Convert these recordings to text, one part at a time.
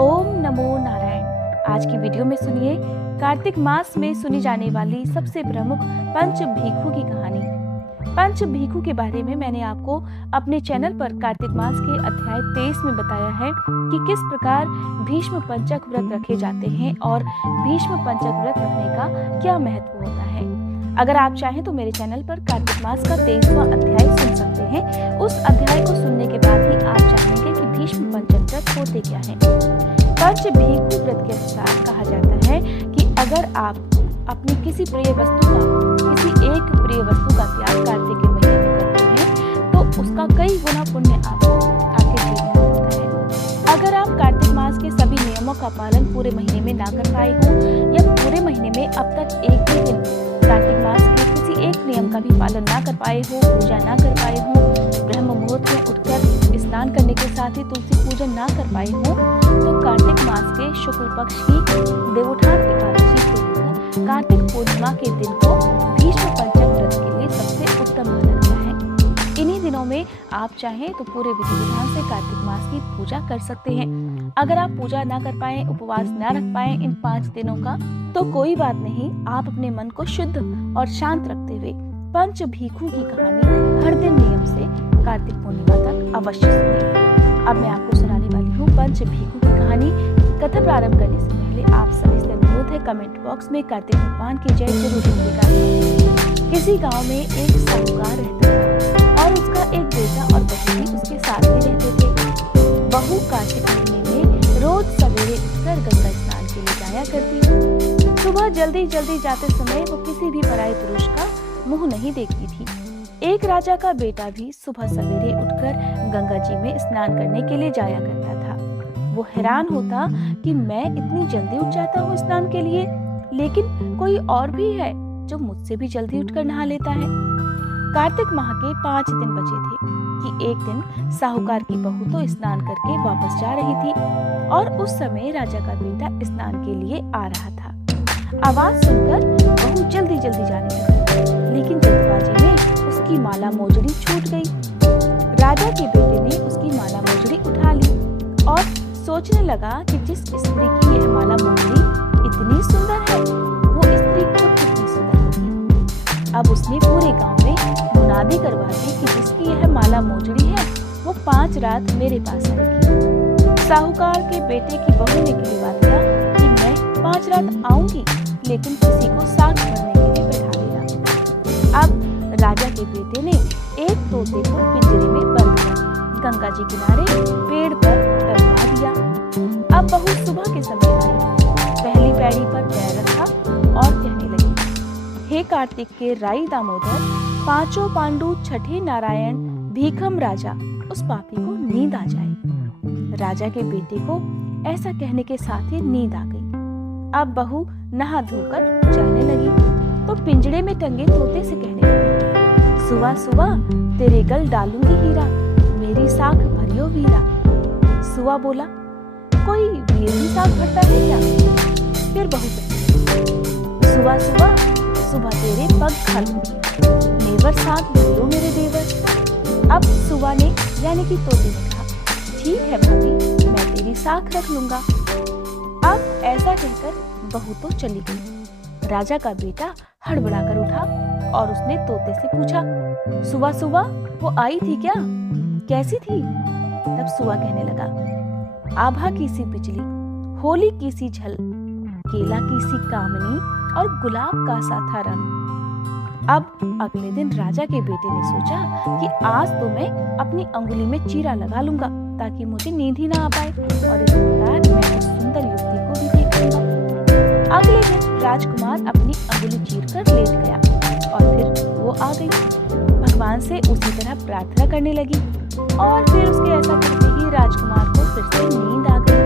ओम नमो नारायण। आज की वीडियो में सुनिए कार्तिक मास में सुनी जाने वाली सबसे प्रमुख पंच भीखू की कहानी। पंच भीखू के बारे में मैंने आपको अपने चैनल पर कार्तिक मास के अध्याय 23 में बताया है कि किस प्रकार भीष्म पंचक व्रत रखे जाते हैं और भीष्म पंचक व्रत रखने का क्या महत्व होता है। अगर आप चाहें तो मेरे चैनल पर कार्तिक मास का 23वां अध्याय सुन सकते हैं। उस अध्याय को सुनने के बाद ही आप जानेंगे कि भीष्म पंचक व्रत होते क्या हैं। पंच भीखू व्रत के अनुसार कहा जाता है कि अगर आप अपनी किसी एक प्रिय वस्तु का त्याग कार्तिक के महीने में करते हैं तो उसका कई गुना पुण्य आपको आपके जीवन में मिलता है। अगर आप कार्तिक मास के सभी नियमों का पालन पूरे महीने में ना कर पाए हो या पूरे महीने में अब तक एक भी दिन कार्तिक मास के किसी एक नियम का भी पालन ना कर पाए हो, पूजा ना कर पाए हो, ब्रह्म मुहूर्त में उठकर स्नान करने के साथ ही तुलसी पूजन ना कर पाए हो, तो कार्तिक मास के शुक्ल पक्ष की देवोत्थान एकादशी को लेकर कार्तिक पूर्णिमा के दिन को भीष्म पंचक व्रत के लिए सबसे उत्तम माना गया है। इन्हीं दिनों में आप चाहें तो पूरे विधि विधान से कार्तिक मास की पूजा कर सकते हैं। अगर आप पूजा ना कर पाए, उपवास ना रख पाए इन 5 दिनों का, तो कोई बात नहीं। आप अपने मन को शुद्ध और शांत रखते हुए पंच भीखू की कहानी हर दिन नियम से कार्तिक पूर्णिमा तक अवश्य सुनिए। अब मैं आपको सुनाने वाली हूँ पंच भीखू की कहानी। कथा प्रारंभ करने से पहले आप सभी से अनुरोध है, कमेंट बॉक्स में कार्तिक भगवान की जय जरूर लिखिएगा। किसी गांव में एक साहूकार रहता था और उसका एक बेटा और बहू भी उसके साथ में रहते थे। बहू कार्तिक महीने में रोज सवेरे उठकर गंगा स्नान के लिए जाया करती। सुबह जल्दी जल्दी जाते समय वो किसी भी पराये पुरुष का मुंह नहीं देखती थी। एक राजा का बेटा भी सुबह सवेरे उठकर गंगा जी में स्नान करने के लिए जाया करता था। वो हैरान होता कि मैं इतनी जल्दी उठ जाता हूँ स्नान के लिए, लेकिन कोई और भी है जो मुझसे भी जल्दी उठकर नहा लेता है। कार्तिक माह के 5 दिन बचे थे कि एक दिन साहूकार की बहू तो स्नान करके वापस जा रही थी और उस समय राजा का बेटा स्नान के लिए आ रहा था। आवाज सुनकर बहू जल्दी जल्दी जाने लगी, लेकिन जल्दबाजी में उसकी माला मोजड़ी छूट गई। राजा के बेटे ने उसकी माला मोजड़ी उठा ली और सोचने लगा कि जिस स्त्री की यह माला मोजड़ी इतनी सुंदर है, वो स्त्री खुद कितनी सुंदर होगी। अब उसने पूरे गांव में मुनादी करवा दी कि जिसकी यह माला मोजड़ी है वो 5 रात मेरे पास आएगी। साहूकार के बेटे की बहू ने कहवा दिया कि मैं 5 रात आऊंगी, लेकिन किसी को साथ भरने के लिए बैठा देना। अब राजा के बेटे ने एक तोते को पिंजरे में बंद कर गंगा जी किनारे पेड़ पर टंगा दिया। अब बहू सुबह के समय आई, पहली पैड़ी पर पैर रखा और कहने लगी, हे कार्तिक के राई दामोदर, 5 पांडु, 6 नारायण, भीखम राजा, उस पापी को नींद आ जाए। राजा के बेटे को ऐसा कहने के साथ ही नींद आ गई। अब बहू नहा धोकर चलने लगी तो पिंजड़े में टंगे तोते से कहने लगी, सुबह सुबह तेरे गल डालूंगी हीरा, मेरी साख भरियो वीरा। सुआ बोला, कोई वीर भी साख भरता है क्या? फिर बहू कहती, सुबह सुबह सुबह तेरे पग खालूंगी, नेवर साख भरियो मेरे देवर। अब सुआ ने यानी कि तोते ने कहा, ठीक है भाभी, मैं तेरी साख रख लूंगा। अब ऐसा कहकर बहू तो चली गई। राजा का बेटा हड़बड़ाकर उठा और उसने तोते से पूछा, सुबह सुबह वो आई थी क्या? कैसी थी? तब सुआ कहने लगा, आभा की सी बिजली, होली की सी झल, केला की सी कामनी और गुलाब का सा था रंग। अब अगले दिन राजा के बेटे ने सोचा कि आज तो मैं अपनी अंगुली में चीरा लगा लूंगा ताकि मुझे नींद ही ना आ पाए और इस प्रकार मैं उस सुंदर युवती को भी देख लूंगा। अगले दिन राजकुमार अपनी अंगुली चीर कर लेट गया और फिर वो आ गई। भगवान से उसी तरह प्रार्थना करने लगी और फिर उसके ऐसा करते ही राजकुमार को फिर से नींद आ गई।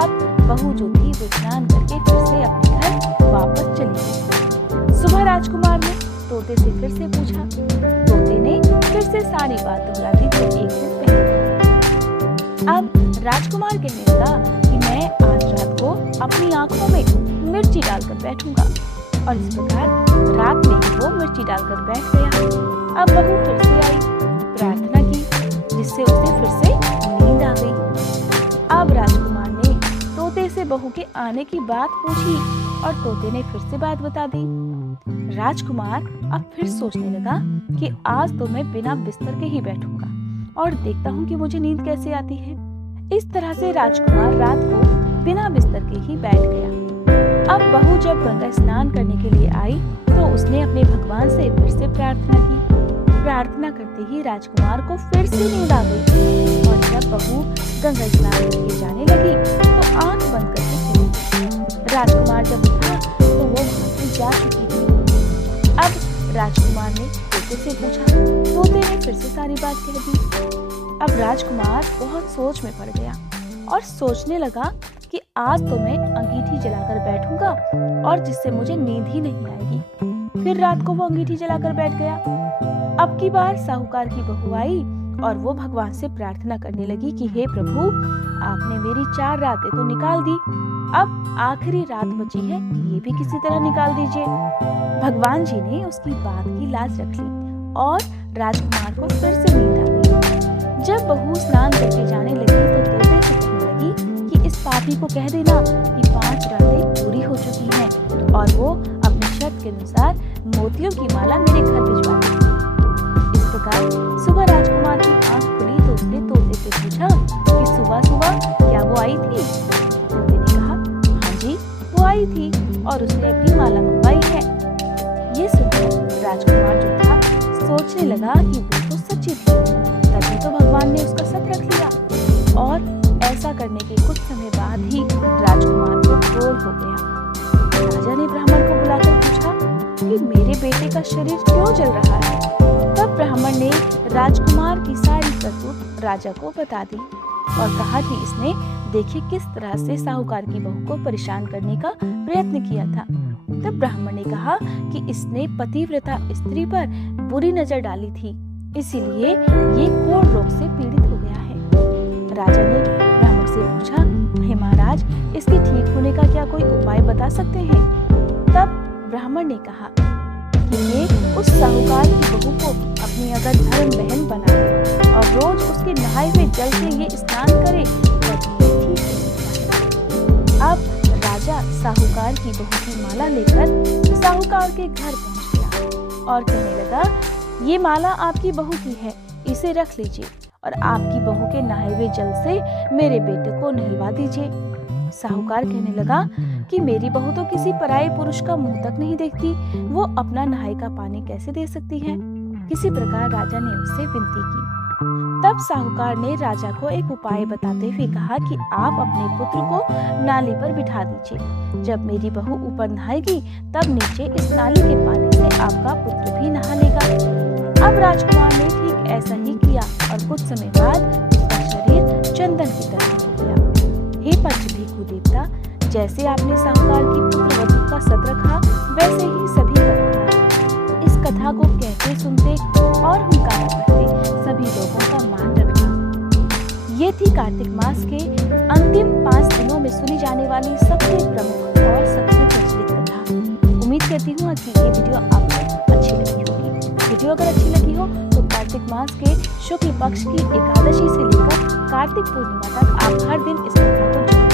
अब बहू जो थी वो स्नान करके फिर से अपने घर वापस चली गई। सुबह राजकुमार ने तोते से फिर से पूछा। तोते ने फिर से सारी बात दोहरा दी जो एक दिन पहले। अब राजकुमार कहने लगा कि मैं आज रात को अपनी आंखों में मिर्ची डालकर बैठूंगा और इस प्रकार रात में ही वो मिर्ची डालकर बैठ गया। अब बहू फिर से आई, प्रार्थना की, जिससे उसे फिर से नींद आ गई। अब राजकुमार ने बहू के आने की बात पूछी और तोते ने फिर से बात बता दी। राजकुमार अब फिर सोचने लगा कि आज तो मैं बिना बिस्तर के ही बैठूंगा और देखता हूँ कि मुझे नींद कैसे आती है। इस तरह से राजकुमार रात को बिना बिस्तर के ही बैठ गया। अब बहू जब गंगा स्नान करने के लिए आई तो उसने अपने भगवान से फिर से प्रार्थना की। प्रार्थना करते ही राजकुमार को फिर से नींद आ गई और जब बहू गंगा स्नान करके जाने लगी तो आंख बंद करके चली गई। राजकुमार जब उठा तो वो वहां से जा चुकी थी। अब राजकुमार ने तोते से पूछा, तोते ने फिर से सारी बात कह दी। अब राजकुमार बहुत सोच में पड़ गया और सोचने लगा कि आज तो मैं अंगीठी जलाकर बैठूंगा और जिससे मुझे नींद ही नहीं आएगी। फिर रात को वो अंगीठी जलाकर बैठ गया। अब की बार साहूकार की बहू आई और वो भगवान से प्रार्थना करने लगी कि हे प्रभु, आपने मेरी 4 रातें तो निकाल दी, अब आखिरी रात बची है, ये भी किसी तरह निकाल दीजिए। भगवान जी ने उसकी बात की लाज रख ली और राजकुमार को फिर से नींद आ गई। जब बहू स्नान करके जाने लगी तो तोते से कहने लगी कि इस पापी को कह देना कि 5 रातें पूरी हो चुकी हैं और वो अपनी शर्त के अनुसार मोतियों की माला मेरे घर भिजवा देगी। इस प्रकार सुबह राजकुमार की आंख खुली तो उसने तोते से पूछा कि सुबह सुबह क्या वो आई थी? तोते ने कहा, हाँ जी, वो आई थी और उसने अपनी माला मंगवाई है। ये सुनकर राजकुमार जो था सोचने लगा कि वो तो सच्ची थी, तभी तो भगवान ने उसका सत रख लिया। और ऐसा करने के कुछ समय बाद ही राजकुमार को क्रोध हो गया। राजा ने ब्राह्मण को बुलाकर पूछा कि मेरे बेटे का शरीर क्यों जल रहा है? तब ब्राह्मण ने राजकुमार की सारी करतूत राजा को बता दी और कहा कि इसने देखिए किस तरह से साहूकार की बहू को परेशान करने का प्रयत्न किया था। तब ब्राह्मण ने कहा कि इसने पतिव्रता स्त्री पर बुरी नजर डाली थी, इसीलिए ये कोढ़ रोग से पीड़ित हो गया है। राजा ने ब्राह्मण से पूछा, हे महाराज, इसके ठीक होने का क्या कोई उपाय बता सकते हैं? तब ब्राह्मण ने कहा कि ये उस साहूकार की बहू को अपनी अगर धर्म बहन बना ले और रोज उसके नहाए हुए जल से ये स्नान करे तब ये ठीक हो सकता है। अब राजा साहूकार की बहू की माला लेकर साहूकार के घर पहुंच गया और कहने लगा, ये माला आपकी बहू की है, इसे रख लीजिए और आपकी बहू के नहाए हुए जल से मेरे बेटे को नहलवा दीजिए। साहूकार कहने लगा कि मेरी बहू तो किसी पराये पुरुष का मुंह तक नहीं देखती, वो अपना नहाए का पानी कैसे दे सकती है? किसी प्रकार राजा ने उससे विनती की। तब साहूकार ने राजा को एक उपाय बताते हुए कहा कि आप अपने पुत्र को नाली पर बिठा दीजिए। जब मेरी बहू ऊपर नहाएगी तब नीचे इस नाली के पानी से आपका पुत्र भी नहा लेगा। अब राजकुमार ने ठीक ऐसा ही किया और कुछ समय बाद उसका शरीर चंदन की तरह हो गया। हे पंचभीखू देवता, जैसे आपने साहूकार की पुत्र वधू का सत रखा, वैसे ही सभी का रखना। इस कथा को कहते सुनते और हुंकारा करते सभी लोगों का मान रखना। ये थी कार्तिक मास के अंतिम 5 दिनों में सुनी जाने वाली सबसे प्रमुख और सबसे प्रचलित कथा। उम्मीद करती हूँ कि ये वीडियो आपको अच्छी लगी होगी। वीडियो अगर अच्छी लगी हो तो कार्तिक मास के शुक्ल पक्ष की एकादशी से लेकर कार्तिक पूर्णिमा तक आप हर दिन इस कथा को